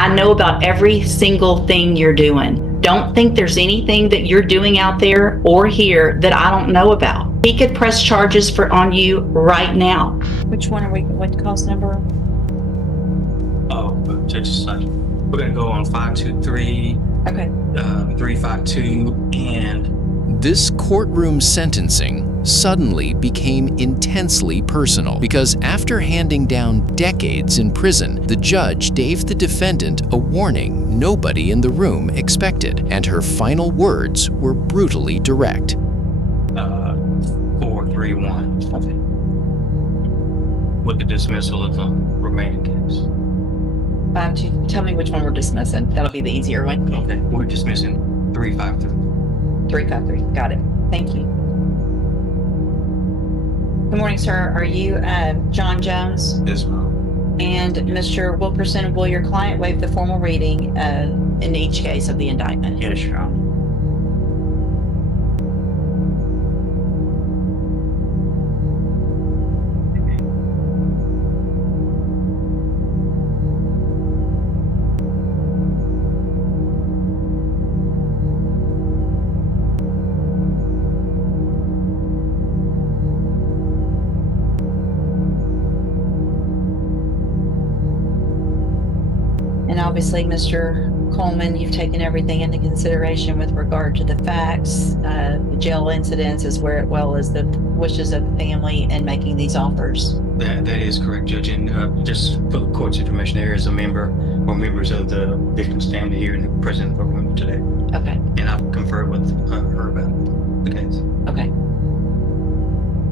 I know about every single thing you're doing. Don't think there's anything that you're doing out there or here that I don't know about. He could press charges on you right now. Which one are we, what cause number? Oh, Judge's side. We're gonna go on 523. Okay. 352 and This courtroom sentencing suddenly became intensely personal because after handing down decades in prison, the judge gave the defendant a warning nobody in the room expected, and her final words were brutally direct. 431. Okay. With the dismissal of the remaining case. Tell me which one we're dismissing. That'll be the easier one. Okay, we're dismissing 353. 353. Got it. Thank you. Good morning, sir. Are you John Jones? Yes, ma'am. And Mr. Wilkerson, will your client waive the formal reading in each case of the indictment? Yes, Your Honor. And obviously, Mr. Coleman, you've taken everything into consideration with regard to the facts, the jail incidents, as well as the wishes of the family in making these offers. That is correct, Judge. And just for the court's information, there is a member or members of the victim's family here in the present room today. Okay. And I've conferred with her about the case. Okay.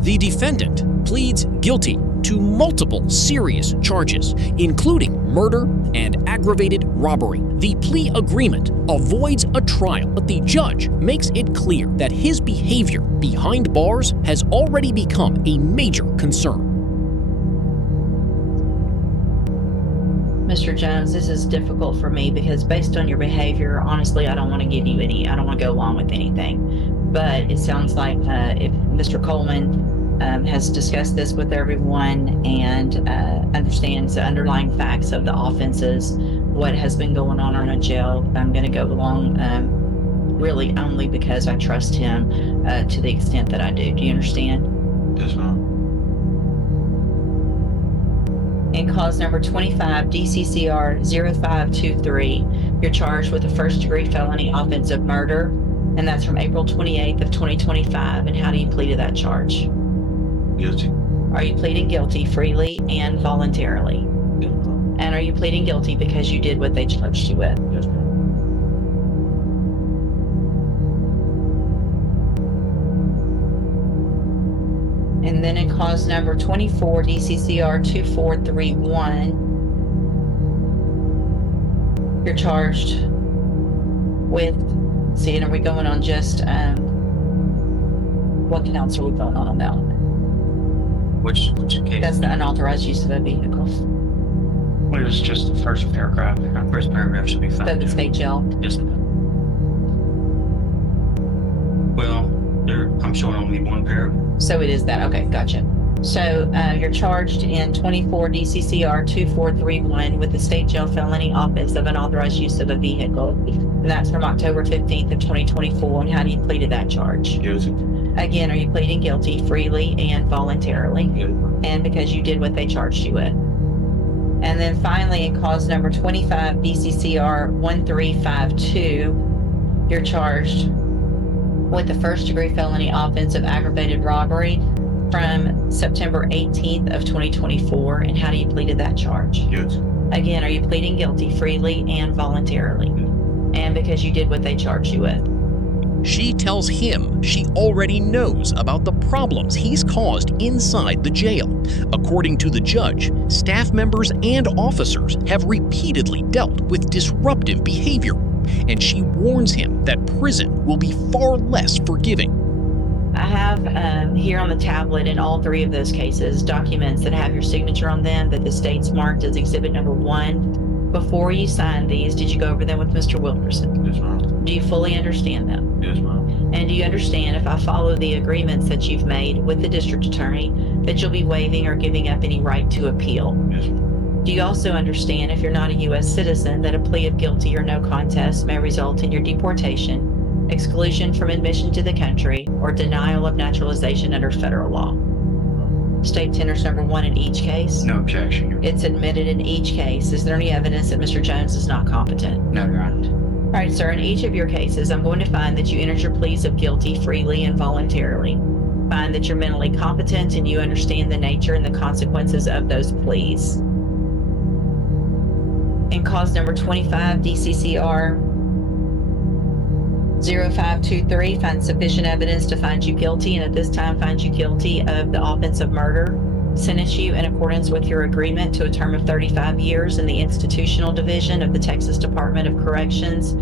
The defendant pleads guilty to multiple serious charges, including murder and aggravated robbery. The plea agreement avoids a trial, but the judge makes it clear that his behavior behind bars has already become a major concern. Mr. Jones, this is difficult for me because based on your behavior, honestly, I don't want to I don't want to go along with anything. But it sounds like if Mr. Coleman has discussed this with everyone and understands the underlying facts of the offenses, what has been going on in a jail, I'm going to go along really only because I trust him to the extent that I do. Do you understand? Yes, ma'am. In cause number 25, DCCR 0523, you're charged with a first-degree felony offense of murder, and that's from April 28th of 2025. And how do you plead to that charge? Guilty. Are you pleading guilty freely and voluntarily? Yes, ma'am. And are you pleading guilty because you did what they charged you with? Yes, ma'am. And then in cause number 24, DCCR 2431, you're charged with, and are we going on just, what counts are we going on that one? Which case? That's the unauthorized use of a vehicle. Well, it was just the first paragraph. First paragraph should be fine. So the state jail. Yes, ma'am. Well, I'm showing only one paragraph. So it is that. Okay, gotcha. So you're charged in 24 DCCR 2431 with the state jail felony offense of unauthorized use of a vehicle. And that's from October 15th of 2024. And how do you plead to that charge? Guilty. Again, are you pleading guilty freely and voluntarily? Yes. And because you did what they charged you with? And then finally, in cause number 25 DCCR 1352, you're charged with the first-degree felony offense of aggravated robbery from September 18th of 2024. And how do you plead to that charge? Yes. Again, are you pleading guilty freely and voluntarily? And because you did what they charged you with? She tells him she already knows about the problems he's caused inside the jail. According to the judge, staff members and officers have repeatedly dealt with disruptive behavior, and she warns him that prison will be far less forgiving. I have here on the tablet in all three of those cases documents that have your signature on them that the state's marked as exhibit number 1. Before you signed these, did you go over them with Mr. Wilkerson? Yes, ma'am. Do you fully understand them? Yes, ma'am. And do you understand if I follow the agreements that you've made with the district attorney that you'll be waiving or giving up any right to appeal? Yes, ma'am. Do you also understand, if you're not a U.S. citizen, that a plea of guilty or no contest may result in your deportation, exclusion from admission to the country, or denial of naturalization under federal law? State tenors number 1 in each case. No objection. It's admitted in each case. Is there any evidence that Mr. Jones is not competent? No, Your Honor. All right, sir, in each of your cases, I'm going to find that you entered your pleas of guilty freely and voluntarily. Find that you're mentally competent and you understand the nature and the consequences of those pleas. In cause number 25, DCCR 0523, find sufficient evidence to find you guilty, and at this time find you guilty of the offense of murder. Sentence you in accordance with your agreement to a term of 35 years in the institutional division of the Texas Department of Corrections.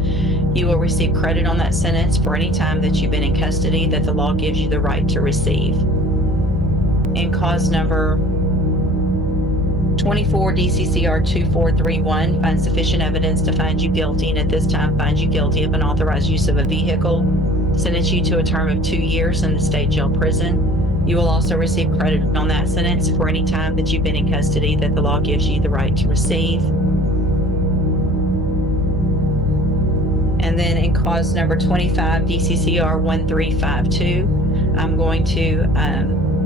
You will receive credit on that sentence for any time that you've been in custody that the law gives you the right to receive. In cause number 24, DCCR 2431, find sufficient evidence to find you guilty, and at this time find you guilty of unauthorized use of a vehicle. Sentence you to a term of 2 years in the state jail prison. You will also receive credit on that sentence for any time that you've been in custody that the law gives you the right to receive. And then in cause number 25, DCCR 1352, I'm going to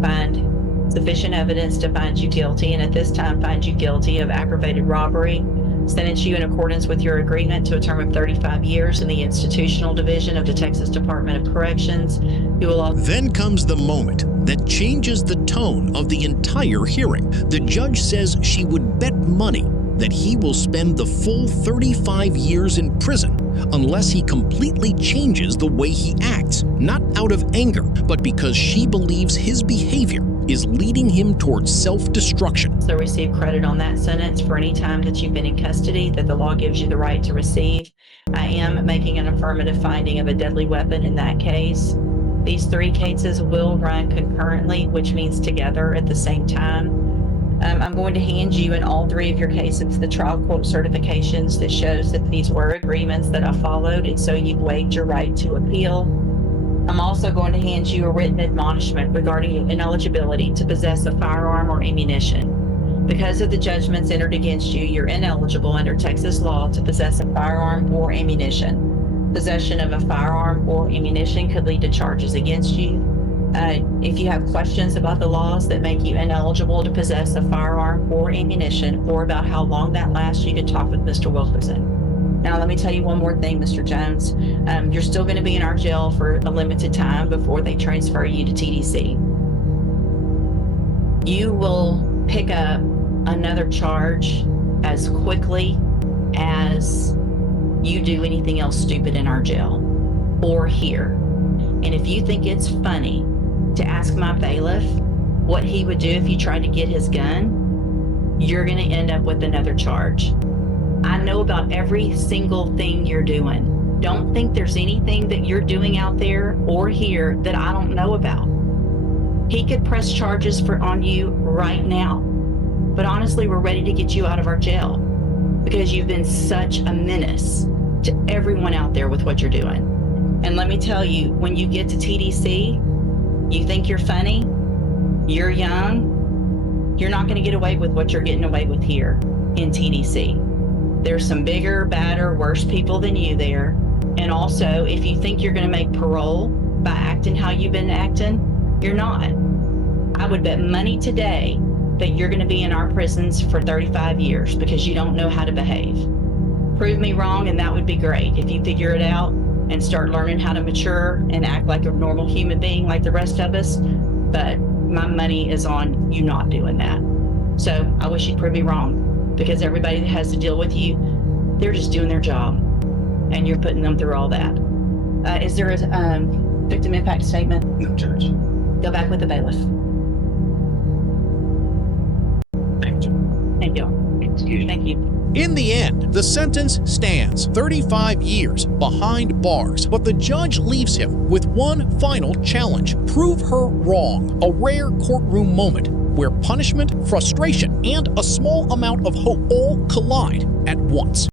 find sufficient evidence to find you guilty, and at this time find you guilty of aggravated robbery. Sentence you in accordance with your agreement to a term of 35 years in the institutional division of the Texas Department of Corrections. You will also... Then comes the moment that changes the tone of the entire hearing. The judge says she would bet money that he will spend the full 35 years in prison unless he completely changes the way he acts, not out of anger, but because she believes his behavior is leading him towards self-destruction. So receive credit on that sentence for any time that you've been in custody that the law gives you the right to receive. I am making an affirmative finding of a deadly weapon in that case. These 3 cases will run concurrently, which means together at the same time. I'm going to hand you in all 3 of your cases the trial court certifications that shows that these were agreements that I followed, and so you've waived your right to appeal. I'm also going to hand you a written admonishment regarding your ineligibility to possess a firearm or ammunition. Because of the judgments entered against you, you're ineligible under Texas law to possess a firearm or ammunition. Possession of a firearm or ammunition could lead to charges against you. If you have questions about the laws that make you ineligible to possess a firearm or ammunition, or about how long that lasts, you can talk with Mr. Wilkerson. Now, let me tell you one more thing, Mr. Jones. You're still going to be in our jail for a limited time before they transfer you to TDC. You will pick up another charge as quickly as you do anything else stupid in our jail or here. And if you think it's funny to ask my bailiff what he would do if you tried to get his gun, you're going to end up with another charge. I know about every single thing you're doing. Don't think there's anything that you're doing out there or here that I don't know about. He could press charges on you right now. But honestly, we're ready to get you out of our jail because you've been such a menace to everyone out there with what you're doing. And let me tell you, when you get to TDC, you think you're funny, you're young, you're not going to get away with what you're getting away with here in TDC. There's some bigger, badder, worse people than you there. And also, if you think you're going to make parole by acting how you've been acting, you're not. I would bet money today that you're going to be in our prisons for 35 years because you don't know how to behave. Prove me wrong, and that would be great if you figure it out and start learning how to mature and act like a normal human being like the rest of us. But my money is on you not doing that. So I wish you'd prove me wrong, because everybody that has to deal with you, they're just doing their job and you're putting them through all that. Is there a victim impact statement? No, Judge. Go back with the bailiff. Thank you. Thank you. Excuse me. Thank you. In the end, the sentence stands 35 years behind bars, but the judge leaves him with one final challenge: prove her wrong. A rare courtroom moment where punishment, frustration, and a small amount of hope all collide at once.